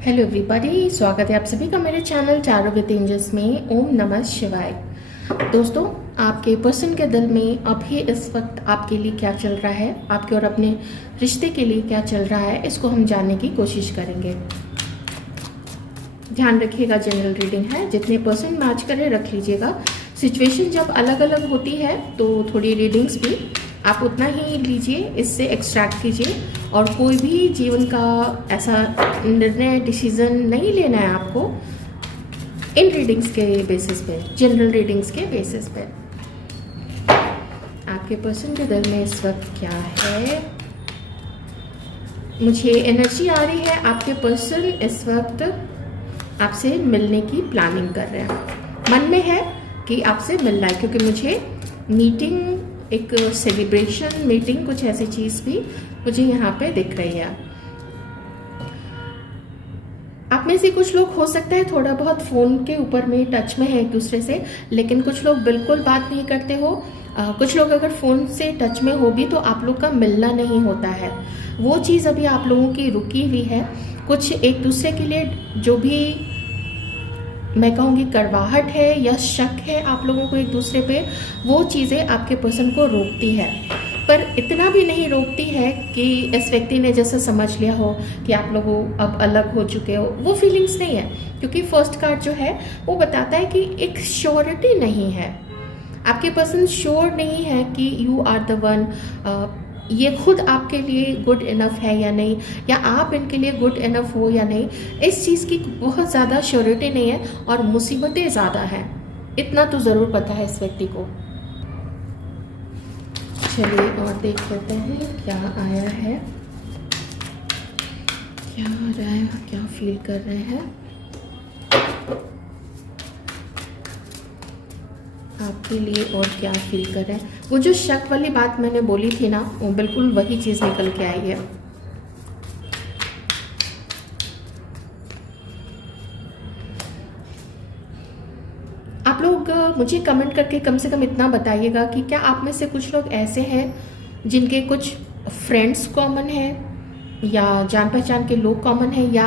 Hello everybody, स्वागत है आप सभी का मेरे चैनल टैरो विद एंजल्स में। ओम नमः शिवाय। दोस्तों, आपके पर्सन के दिल में अभी इस वक्त आपके लिए क्या चल रहा है, आपके और अपने रिश्ते के लिए क्या चल रहा है, इसको हम जानने की कोशिश करेंगे। ध्यान रखिएगा, जनरल रीडिंग है, जितने पर्सन मैच करें रख लीजिएगा। सिचुएशन जब अलग अलग होती है तो थोड़ी रीडिंग्स भी आप उतना ही लीजिए, इससे एक्सट्रैक्ट कीजिए। और कोई भी जीवन का ऐसा निर्णय डिसीजन नहीं लेना है आपको इन रीडिंग्स के बेसिस पे, जनरल रीडिंग्स के बेसिस पे। आपके पर्सन के दिल में इस वक्त क्या है, मुझे एनर्जी आ रही है आपके पर्सन इस वक्त आपसे मिलने की प्लानिंग कर रहे हैं। मन में है कि आपसे मिलना है, क्योंकि मुझे मीटिंग, एक सेलिब्रेशन मीटिंग, कुछ ऐसी चीज़ भी मुझे यहाँ पे दिख रही है। आप में से कुछ लोग हो सकता है थोड़ा बहुत फ़ोन के ऊपर में टच में है एक दूसरे से, लेकिन कुछ लोग बिल्कुल बात नहीं करते हो। कुछ लोग अगर फ़ोन से टच में हो भी तो आप लोग का मिलना नहीं होता है। वो चीज़ अभी आप लोगों की रुकी हुई है। कुछ एक दूसरे के लिए जो भी मैं कहूँगी कड़वाहट है या शक है आप लोगों को एक दूसरे पे, वो चीज़ें आपके पर्सन को रोकती है। पर इतना भी नहीं रोकती है कि इस व्यक्ति ने जैसा समझ लिया हो कि आप लोग अब अलग हो चुके हो, वो फीलिंग्स नहीं है। क्योंकि फर्स्ट कार्ड जो है वो बताता है कि एक श्योरिटी नहीं है, आपके पर्सन श्योर नहीं है कि यू आर द वन, ये खुद आपके लिए गुड इनफ है या नहीं, या आप इनके लिए गुड इनफ हो या नहीं। इस चीज़ की बहुत ज़्यादा श्योरिटी नहीं है और मुसीबतें ज़्यादा हैं, इतना तो ज़रूर पता है इस व्यक्ति को। चलिए और देख लेते हैं क्या आया है, क्या आ रहा है, क्या फील कर रहे हैं आपके लिए और क्या फील कर रहे हैं। वो जो शक वाली बात मैंने बोली थी ना, वो बिल्कुल वही चीज़ निकल के आई है। आप लोग मुझे कमेंट करके कम से कम इतना बताइएगा कि क्या आप में से कुछ लोग ऐसे हैं जिनके कुछ फ्रेंड्स कॉमन हैं या जान पहचान के लोग कॉमन हैं, या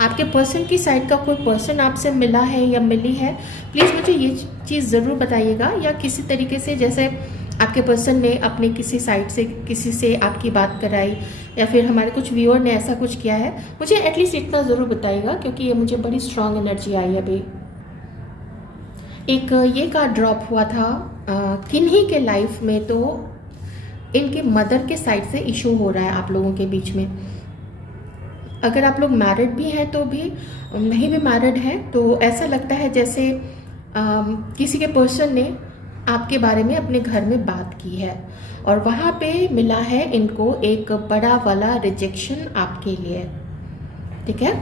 आपके पर्सन की साइड का कोई पर्सन आपसे मिला है या मिली है। प्लीज़ मुझे ये चीज़ ज़रूर बताइएगा। या किसी तरीके से जैसे आपके पर्सन ने अपने किसी साइड से किसी से आपकी बात कराई, या फिर हमारे कुछ व्यूअर ने ऐसा कुछ किया है, मुझे एटलीस्ट इतना ज़रूर बताइएगा, क्योंकि ये मुझे बड़ी स्ट्रांग एनर्जी आई है अभी। एक ये कार्ड ड्रॉप हुआ था किन्हीं के लाइफ में, तो इनके मदर के साइड से इशू हो रहा है आप लोगों के बीच में। अगर आप लोग मैरिड भी हैं तो भी, नहीं भी मैरिड हैं तो ऐसा लगता है जैसे किसी के पर्सन ने आपके बारे में अपने घर में बात की है, और वहाँ पे मिला है इनको एक बड़ा वाला रिजेक्शन आपके लिए। ठीक है,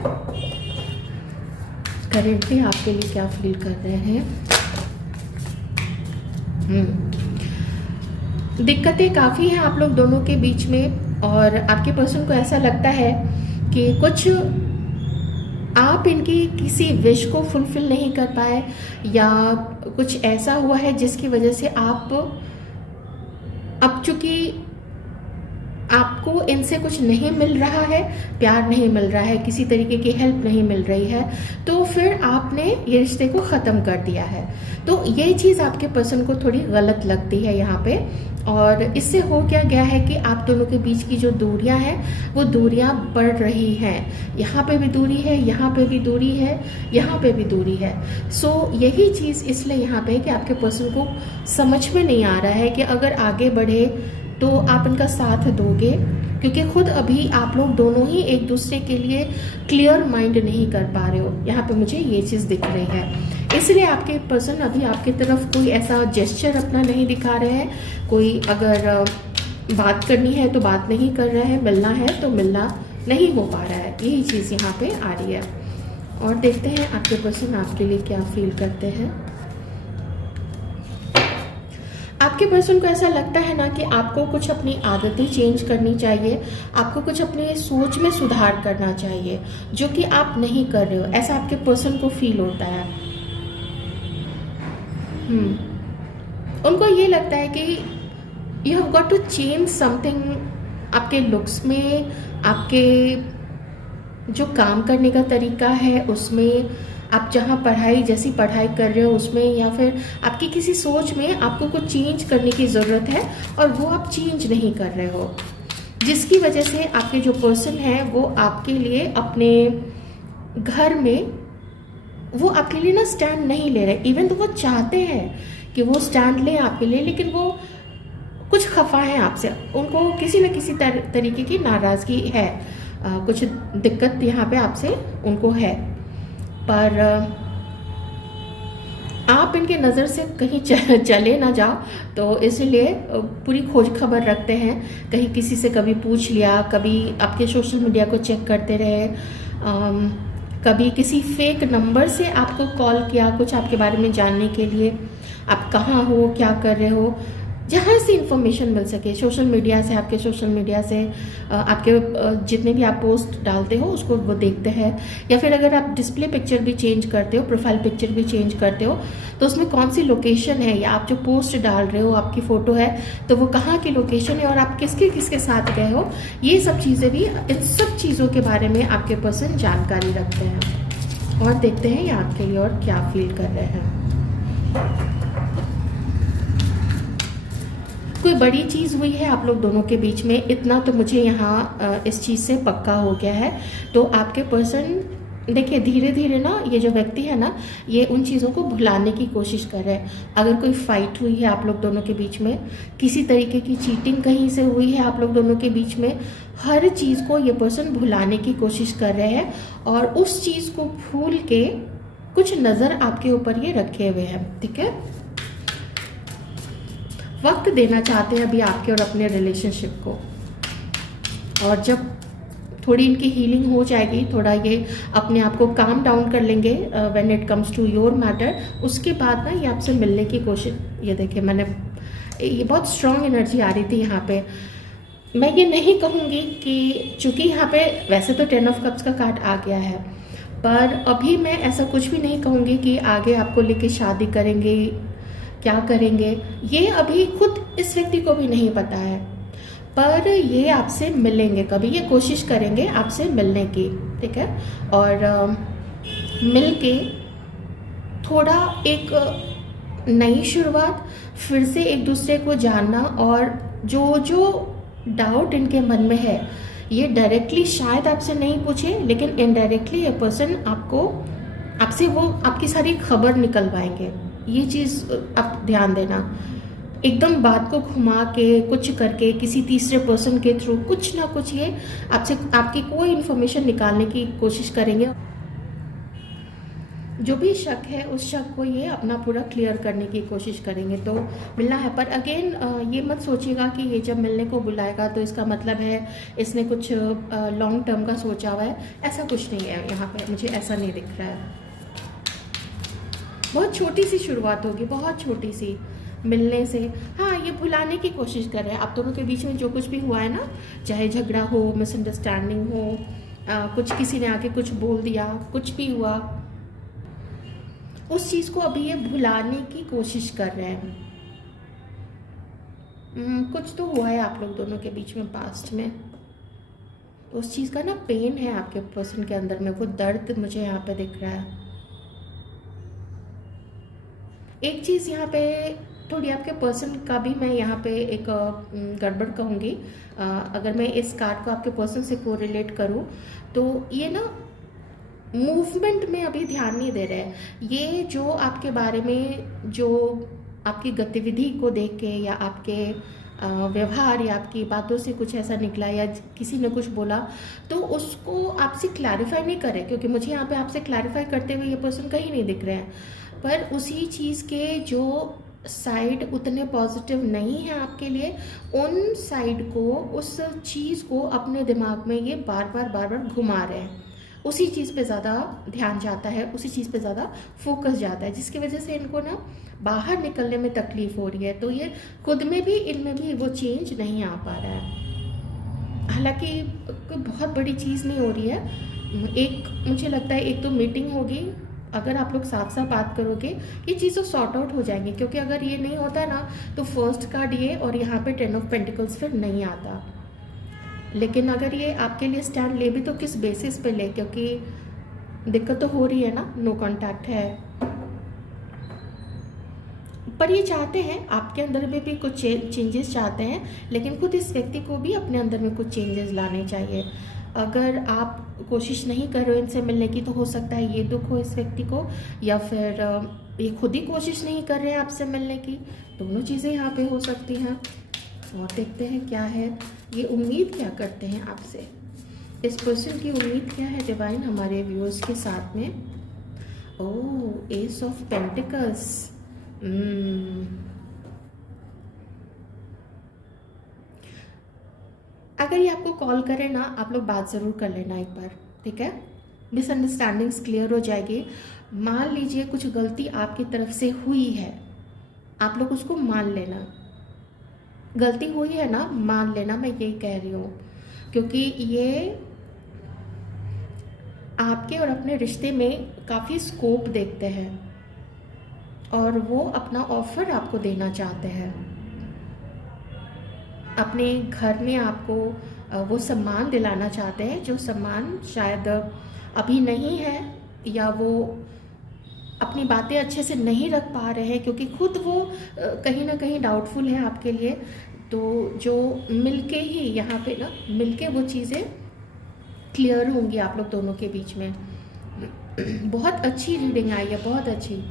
करेंटली आपके लिए क्या फील कर रहे हैं। दिक्कतें काफ़ी हैं आप लोग दोनों के बीच में, और आपके पर्सन को ऐसा लगता है कि कुछ आप इनकी किसी विश को फुलफिल नहीं कर पाए, या कुछ ऐसा हुआ है जिसकी वजह से आप, अब चूंकि आपको इनसे कुछ नहीं मिल रहा है, प्यार नहीं मिल रहा है, किसी तरीके की हेल्प नहीं मिल रही है, तो फिर आपने ये रिश्ते को ख़त्म कर दिया है। तो ये चीज़ आपके पर्सन को थोड़ी गलत लगती है यहाँ पे। और इससे हो क्या गया है कि आप दोनों के बीच की जो दूरियां हैं वो दूरियां बढ़ रही हैं। यहाँ पे भी दूरी है, यहाँ पे भी दूरी है, यहाँ पे भी दूरी है। सो यही चीज़ इसलिए यहाँ पे है कि आपके पर्सन को समझ में नहीं आ रहा है कि अगर आगे बढ़े तो आप इनका साथ दोगे, क्योंकि खुद अभी आप लोग दोनों ही एक दूसरे के लिए क्लियर माइंड नहीं कर पा रहे हो। यहाँ पे मुझे ये चीज़ दिख रही है, इसलिए आपके पर्सन अभी आपकी तरफ कोई ऐसा जेस्चर अपना नहीं दिखा रहे हैं। कोई अगर बात करनी है तो बात नहीं कर रहा है, मिलना है तो मिलना नहीं हो पा रहा है। यही चीज़ यहाँ पे आ रही है। और देखते हैं आपके पर्सन आपके लिए क्या फील करते हैं। आपके पर्सन को ऐसा लगता है ना कि आपको कुछ अपनी आदतें चेंज करनी चाहिए, आपको कुछ अपनी सोच में सुधार करना चाहिए, जो कि आप नहीं कर रहे हो, ऐसा आपके पर्सन को फील होता है। उनको ये लगता है कि you have got to change something आपके लुक्स में, आपके जो काम करने का तरीका है उसमें, आप जहाँ पढ़ाई जैसी पढ़ाई कर रहे हो उसमें, या फिर आपकी किसी सोच में आपको कुछ चेंज करने की ज़रूरत है और वो आप चेंज नहीं कर रहे हो, जिसकी वजह से आपके जो पर्सन है वो आपके लिए अपने घर में वो आपके लिए ना स्टैंड नहीं ले रहे। इवन तो वो चाहते हैं कि वो स्टैंड ले आपके लिए, लेकिन वो कुछ खफा है आपसे, उनको किसी न किसी तरीके की नाराज़गी है, कुछ दिक्कत यहाँ पे आपसे उनको है। पर आप इनके नज़र से कहीं चले ना जाओ, तो इसलिए पूरी खोज खबर रखते हैं। कहीं किसी से कभी पूछ लिया, कभी आपके सोशल मीडिया को चेक करते रहे, कभी किसी फेक नंबर से आपको कॉल किया कुछ आपके बारे में जानने के लिए, आप कहाँ हो, क्या कर रहे हो, जहाँ से इंफॉर्मेशन मिल सके, सोशल मीडिया से, आपके सोशल मीडिया से आपके जितने भी आप पोस्ट डालते हो उसको वो देखते हैं। या फिर अगर आप डिस्प्ले पिक्चर भी चेंज करते हो, प्रोफाइल पिक्चर भी चेंज करते हो, तो उसमें कौन सी लोकेशन है, या आप जो पोस्ट डाल रहे हो आपकी फ़ोटो है तो वो कहाँ की लोकेशन है और आप किसके किसके साथ गए हो, ये सब चीज़ें भी, इन सब चीज़ों के बारे में आपके पर्सन जानकारी रखते हैं। और देखते हैं ये आपके लिए और क्या फील कर रहे हैं। कोई बड़ी चीज़ हुई है आप लोग दोनों के बीच में, इतना तो मुझे यहाँ इस चीज़ से पक्का हो गया है। तो आपके पर्सन देखिए धीरे धीरे ना, ये जो व्यक्ति है ना, ये उन चीज़ों को भुलाने की कोशिश कर रहे हैं। अगर कोई फाइट हुई है आप लोग दोनों के बीच में, किसी तरीके की चीटिंग कहीं से हुई है आप लोग दोनों के बीच में, हर चीज़ को ये पर्सन भुलाने की कोशिश कर रहे हैं और उस चीज़ को भूल के कुछ नज़र आपके ऊपर ये रखे हुए हैं। ठीक है, वक्त देना चाहते हैं अभी आपके और अपने रिलेशनशिप को, और जब थोड़ी इनकी हीलिंग हो जाएगी, थोड़ा ये अपने आप को काम डाउन कर लेंगे when it comes to your matter, उसके बाद ना ये आपसे मिलने की कोशिश, ये देखिए मैंने, ये बहुत स्ट्रॉन्ग एनर्जी आ रही थी यहाँ पे। मैं ये नहीं कहूँगी कि, चूँकि यहाँ पे वैसे तो 10 ऑफ कप्स का कार्ड आ गया है, पर अभी मैं ऐसा कुछ भी नहीं कहूँगी कि आगे आपको लेके शादी करेंगे, क्या करेंगे, ये अभी खुद इस व्यक्ति को भी नहीं पता है। पर ये आपसे मिलेंगे, कभी ये कोशिश करेंगे आपसे मिलने की। ठीक है, और मिल के थोड़ा एक नई शुरुआत, फिर से एक दूसरे को जानना, और जो जो डाउट इनके मन में है ये डायरेक्टली शायद आपसे नहीं पूछे, लेकिन इनडायरेक्टली ये पर्सन आपसे वो आपकी सारी खबर निकलवाएंगे। ये चीज़ आप ध्यान देना, एकदम बात को घुमा के कुछ करके किसी तीसरे पर्सन के थ्रू कुछ ना कुछ ये आपसे आपकी कोई इन्फॉर्मेशन निकालने की कोशिश करेंगे। जो भी शक है उस शक को ये अपना पूरा क्लियर करने की कोशिश करेंगे। तो मिलना है, पर अगेन ये मत सोचिएगा कि ये जब मिलने को बुलाएगा तो इसका मतलब है इसने कुछ लॉन्ग टर्म का सोचा हुआ है, ऐसा कुछ नहीं है यहाँ पे, मुझे ऐसा नहीं दिख रहा है। बहुत छोटी सी शुरुआत होगी, बहुत छोटी सी मिलने से। हाँ, ये भुलाने की कोशिश कर रहे हैं आप दोनों के बीच में जो कुछ भी हुआ है ना, चाहे झगड़ा हो, मिसअंडरस्टैंडिंग हो, कुछ किसी ने आके कुछ बोल दिया, कुछ भी हुआ, उस चीज़ को अभी ये भुलाने की कोशिश कर रहे हैं। कुछ तो हुआ है आप लोग दोनों के बीच में पास्ट में, तो उस चीज़ का ना पेन है आपके पर्सन के अंदर में, वो दर्द मुझे यहाँ पे दिख रहा है। एक चीज़ यहाँ पे थोड़ी आपके पर्सन का भी मैं यहाँ पे एक गड़बड़ कहूँगी। अगर मैं इस कार्ड को आपके पर्सन से कोरिलेट करूँ तो ये ना मूवमेंट में अभी ध्यान नहीं दे रहे हैं। ये जो आपके बारे में, जो आपकी गतिविधि को देख के या आपके व्यवहार या आपकी बातों से कुछ ऐसा निकला या किसी ने कुछ बोला, तो उसको आपसे क्लैरिफाई नहीं करे, क्योंकि मुझे यहाँ पे आपसे क्लैरिफाई करते हुए ये पर्सन कहीं नहीं दिख रहे हैं। पर उसी चीज़ के जो साइड उतने पॉजिटिव नहीं है आपके लिए, उन साइड को, उस चीज़ को अपने दिमाग में ये बार बार घुमा रहे हैं। उसी चीज़ पे ज़्यादा ध्यान जाता है, उसी चीज़ पे ज़्यादा फोकस जाता है, जिसकी वजह से इनको ना बाहर निकलने में तकलीफ हो रही है। तो ये खुद में भी, इनमें भी वो चेंज नहीं आ पा रहा है। हालांकि कोई बहुत बड़ी चीज़ नहीं हो रही है। एक मुझे लगता है एक तो मीटिंग होगी, अगर आप लोग साफ साफ बात करोगे ये चीज़ें सॉर्ट आउट हो जाएंगी। क्योंकि अगर ये नहीं होता ना तो फर्स्ट कार्ड ये और यहाँ पे 10 ऑफ पेंटिकल्स फिर नहीं आता। लेकिन अगर ये आपके लिए स्टैंड ले भी तो किस बेसिस पे ले, क्योंकि दिक्कत तो हो रही है ना, नो कांटेक्ट है। पर ये चाहते हैं आपके अंदर में भी कुछ चेंजेस चाहते हैं, लेकिन खुद इस व्यक्ति को भी अपने अंदर में कुछ चेंजेस लाने चाहिए। अगर आप कोशिश नहीं कर रहे हो इनसे मिलने की, तो हो सकता है ये दुख हो इस व्यक्ति को, या फिर ये खुद ही कोशिश नहीं कर रहे हैं आपसे मिलने की। दोनों चीज़ें यहाँ पे हो सकती हैं। और देखते हैं क्या है, ये उम्मीद क्या करते हैं आपसे, इस पर्सन की उम्मीद क्या है डिवाइन हमारे व्यूअर्स के साथ में। ओह, एस ऑफ पेंटिकल्स। अगर ये आपको कॉल करे ना, आप लोग बात ज़रूर कर लेना एक बार, ठीक है। मिसअंडरस्टैंडिंग्स क्लियर हो जाएगी। मान लीजिए कुछ गलती आपकी तरफ से हुई है, आप लोग उसको मान लेना। गलती हुई है ना, मान लेना, मैं यही कह रही हूँ, क्योंकि ये आपके और अपने रिश्ते में काफ़ी स्कोप देखते हैं और वो अपना ऑफर आपको देना चाहते हैं। अपने घर में आपको वो सम्मान दिलाना चाहते हैं जो सम्मान शायद अभी नहीं है, या वो अपनी बातें अच्छे से नहीं रख पा रहे हैं, क्योंकि खुद वो कहीं ना कहीं डाउटफुल है आपके लिए। तो जो मिलके ही यहाँ पे ना, मिलके वो चीज़ें क्लियर होंगी आप लोग दोनों के बीच में। बहुत अच्छी रीडिंग आई है, बहुत अच्छी।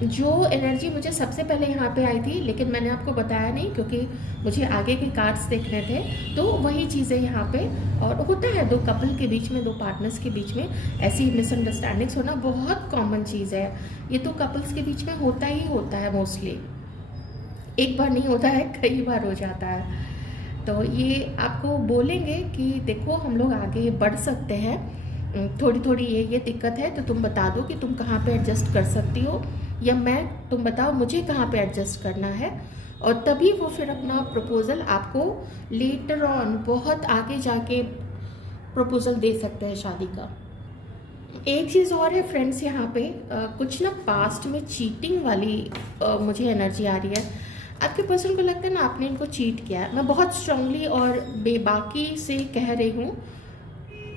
जो एनर्जी मुझे सबसे पहले यहाँ पे आई थी, लेकिन मैंने आपको बताया नहीं क्योंकि मुझे आगे के कार्ड्स देखने थे, तो वही चीज़ें यहाँ पे। और होता है दो कपल के बीच में, दो पार्टनर्स के बीच में ऐसी मिसअंडरस्टैंडिंग्स होना बहुत कॉमन चीज़ है। ये तो कपल्स के बीच में होता ही होता है मोस्टली, एक बार नहीं होता है, कई बार हो जाता है। तो ये आपको बोलेंगे कि देखो हम लोग आगे बढ़ सकते हैं, थोड़ी थोड़ी ये दिक्कत है, तो तुम बता दो कि तुम कहाँ पे एडजस्ट कर सकती हो, या तुम बताओ मुझे कहाँ पे एडजस्ट करना है। और तभी वो फिर अपना प्रपोज़ल आपको लेटर ऑन बहुत आगे जाके प्रपोज़ल दे सकते हैं शादी का। एक चीज़ और है फ्रेंड्स, यहाँ पे कुछ ना पास्ट में चीटिंग वाली मुझे एनर्जी आ रही है। आपके पर्सन को लगता है ना आपने इनको चीट किया है। मैं बहुत स्ट्रांगली और बेबाकी से कह रही हूँ।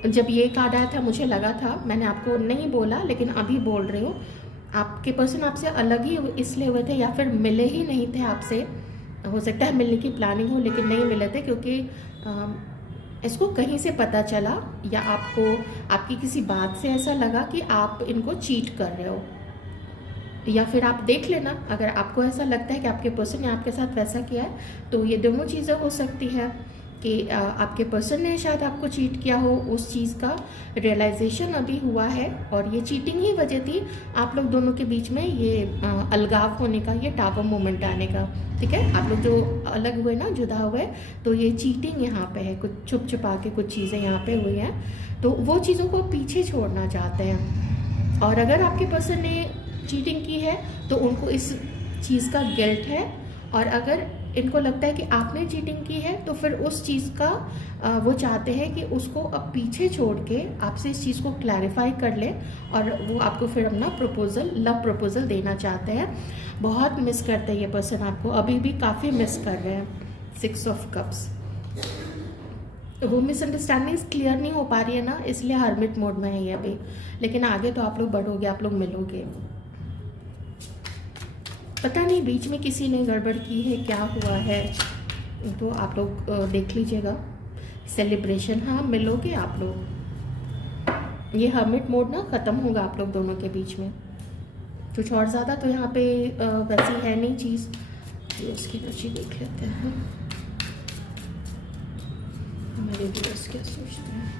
जब ये कार्ड आया था मुझे लगा था, मैंने आपको नहीं बोला लेकिन अभी बोल रही हूँ, आपके पर्सन आपसे अलग ही इसलिए हुए थे, या फिर मिले ही नहीं थे आपसे। हो सकता है मिलने की प्लानिंग हो लेकिन नहीं मिले थे, क्योंकि इसको कहीं से पता चला, या आपको आपकी किसी बात से ऐसा लगा कि आप इनको चीट कर रहे हो। या फिर आप देख लेना, अगर आपको ऐसा लगता है कि आपके पर्सन ने आपके साथ वैसा किया है, तो ये दोनों चीज़ें हो सकती है कि आपके पर्सन ने शायद आपको चीट किया हो, उस चीज़ का रियलाइजेशन अभी हुआ है, और ये चीटिंग ही वजह थी आप लोग दोनों के बीच में ये अलगाव होने का, ये टावर मोमेंट आने का। ठीक है, आप लोग जो अलग हुए ना, जुदा हुए, तो ये चीटिंग यहाँ पे है, कुछ छुप छुपा के कुछ चीज़ें यहाँ पे हुई हैं, तो वो चीज़ों को पीछे छोड़ना चाहते हैं। और अगर आपके पर्सन ने चीटिंग की है तो उनको इस चीज़ का गिल्ट है, और अगर इनको लगता है कि आपने चीटिंग की है तो फिर उस चीज़ का वो चाहते हैं कि उसको अब पीछे छोड़ के आपसे इस चीज़ को क्लैरिफाई कर ले, और वो आपको फिर अपना प्रपोजल, लव प्रपोजल देना चाहते हैं। बहुत मिस करते हैं ये पर्सन आपको, अभी भी काफ़ी मिस कर रहे हैं। 6 ऑफ कप्स, वो मिसअंडरस्टैंडिंग्स क्लियर नहीं हो पा रही है ना, इसलिए हर्मिट मोड में है ये अभी, लेकिन आगे तो आप लोग बढ़ोगे, आप लोग मिलोगे। पता नहीं बीच में किसी ने गड़बड़ की है, क्या हुआ है, तो आप लोग देख लीजिएगा। सेलिब्रेशन, हाँ मिलोगे आप लोग। ये हर्मिट मोड ना ख़त्म होगा आप लोग दोनों के बीच में। कुछ और ज़्यादा तो यहाँ पे वैसी है नहीं चीज़। इसकी रुचि देख लेते हैं हमारे व्यूअर्स क्या सोचते हैं।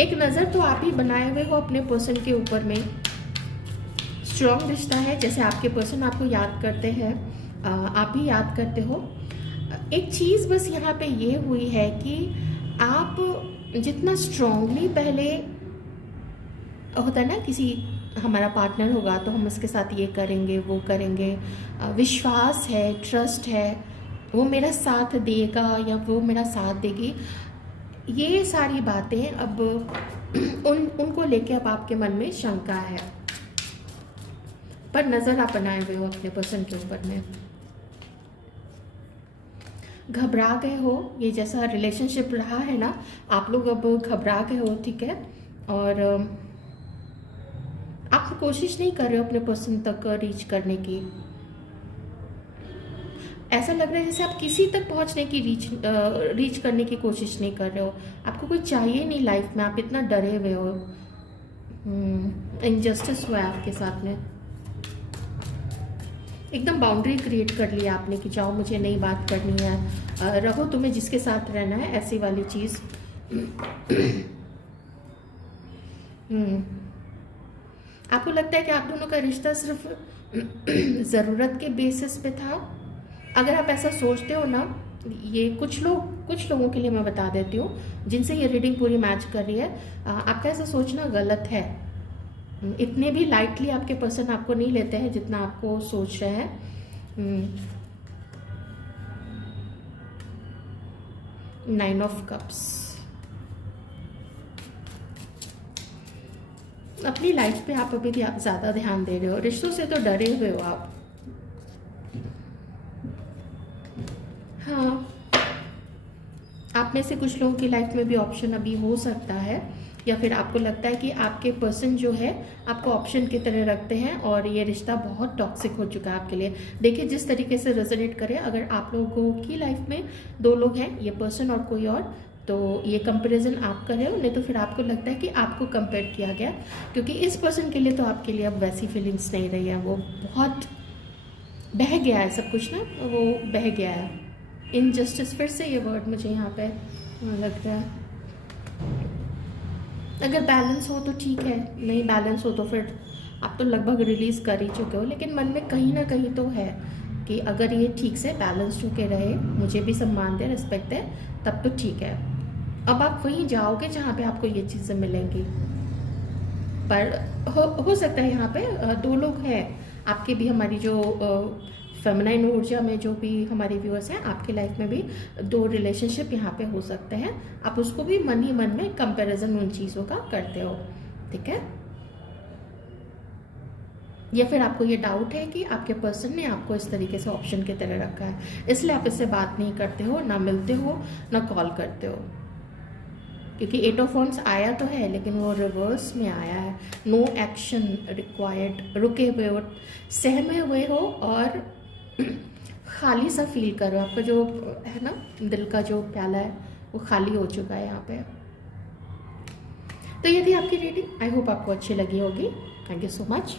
एक नज़र तो आप ही बनाए हुए हो अपने पर्सन के ऊपर में। स्ट्रॉन्ग रिश्ता है, जैसे आपके पर्सन आपको याद करते हैं, आप भी याद करते हो। एक चीज़ बस यहाँ पे ये हुई है कि आप जितना स्ट्रांगली, पहले होता है ना किसी हमारा पार्टनर होगा तो हम उसके साथ ये करेंगे वो करेंगे, विश्वास है, ट्रस्ट है, वो मेरा साथ देगा या वो मेरा साथ देगी, ये सारी बातें अब उनको लेके अब आपके मन में शंका है। पर नज़र आप बनाए हुए हो अपने पर्सन के ऊपर में। घबरा गए हो, ये जैसा रिलेशनशिप रहा है ना, आप लोग अब घबरा गए हो, ठीक है। और आप कोशिश नहीं कर रहे हो अपने पर्सन तक रीच करने की। ऐसा लग रहा है जैसे आप किसी तक पहुंचने की रीच करने की कोशिश नहीं कर रहे हो। आपको कोई चाहिए नहीं लाइफ में, आप इतना डरे हुए हो। इनजस्टिस हुआ है आपके साथ में। एकदम बाउंड्री क्रिएट कर लिया आपने कि जाओ, मुझे नई बात करनी है, रहो तुम्हें जिसके साथ रहना है, ऐसी वाली चीज़। आपको लगता है कि आप दोनों का रिश्ता सिर्फ ज़रूरत के बेसिस पे था। अगर आप ऐसा सोचते हो ना, ये कुछ लोगों के लिए मैं बता देती हूँ जिनसे ये रीडिंग पूरी मैच कर रही है, आपका ऐसा सोचना गलत है। इतने भी लाइटली आपके पर्सन आपको नहीं लेते हैं जितना आपको सोच रहे हैं। 9 ऑफ कप्स। अपनी लाइफ पे आप अभी ज़्यादा ध्यान दे रहे हो, रिश्तों से तो डरे हुए हो आप। हाँ, आप में से कुछ लोगों की लाइफ में भी ऑप्शन अभी हो सकता है, या फिर आपको लगता है कि आपके पर्सन जो है आपको ऑप्शन की तरह रखते हैं और ये रिश्ता बहुत टॉक्सिक हो चुका है आपके लिए। देखिए जिस तरीके से रेजोनेट करे, अगर आप लोगों की लाइफ में 2 लोग हैं, ये पर्सन और कोई और, तो ये कंपैरिजन आप कर रहे हो, नहीं तो फिर आपको लगता है कि आपको कंपेयर किया गया, क्योंकि इस पर्सन के लिए तो आपके लिए अब वैसी फीलिंग्स नहीं रही है। वो बहुत बह गया है सब कुछ ना, वो बह गया है। इनजस्टिस, फिर से ये वर्ड मुझे यहाँ पे लग रहा है। अगर बैलेंस हो तो ठीक है, नहीं बैलेंस हो तो फिर आप तो लगभग रिलीज़ कर ही चुके हो, लेकिन मन में कहीं ना कहीं तो है कि अगर ये ठीक से बैलेंस होके रहे, मुझे भी सम्मान दे, रिस्पेक्ट दे, तब तो ठीक है। अब आप वहीं जाओगे जहाँ पे आपको ये चीज़ें मिलेंगी। पर हो सकता है यहाँ पे 2 लोग हैं आपके भी, हमारी जो फेमिनाइन ऊर्जा में जो भी हमारे व्यूअर्स हैं, आपकी लाइफ में भी 2 रिलेशनशिप यहाँ पे हो सकते हैं। आप उसको भी मन ही मन में कंपैरिजन उन चीज़ों का करते हो, ठीक है। या फिर आपको ये डाउट है कि आपके पर्सन ने आपको इस तरीके से ऑप्शन की तरह रखा है, इसलिए आप इससे बात नहीं करते हो, ना मिलते हो, ना कॉल करते हो। क्योंकि 8 ऑफ वॉन्ड्स आया तो है, लेकिन वो रिवर्स में आया है। नो एक्शन रिक्वायर्ड, रुके हुए हो, सहमे हुए हो और खाली सा फील कर रहे हो। आपका जो है ना दिल का जो प्याला है वो खाली हो चुका है यहाँ पे। तो ये थी आपकी रीडिंग। आई होप आपको अच्छी लगी होगी। Thank you so much.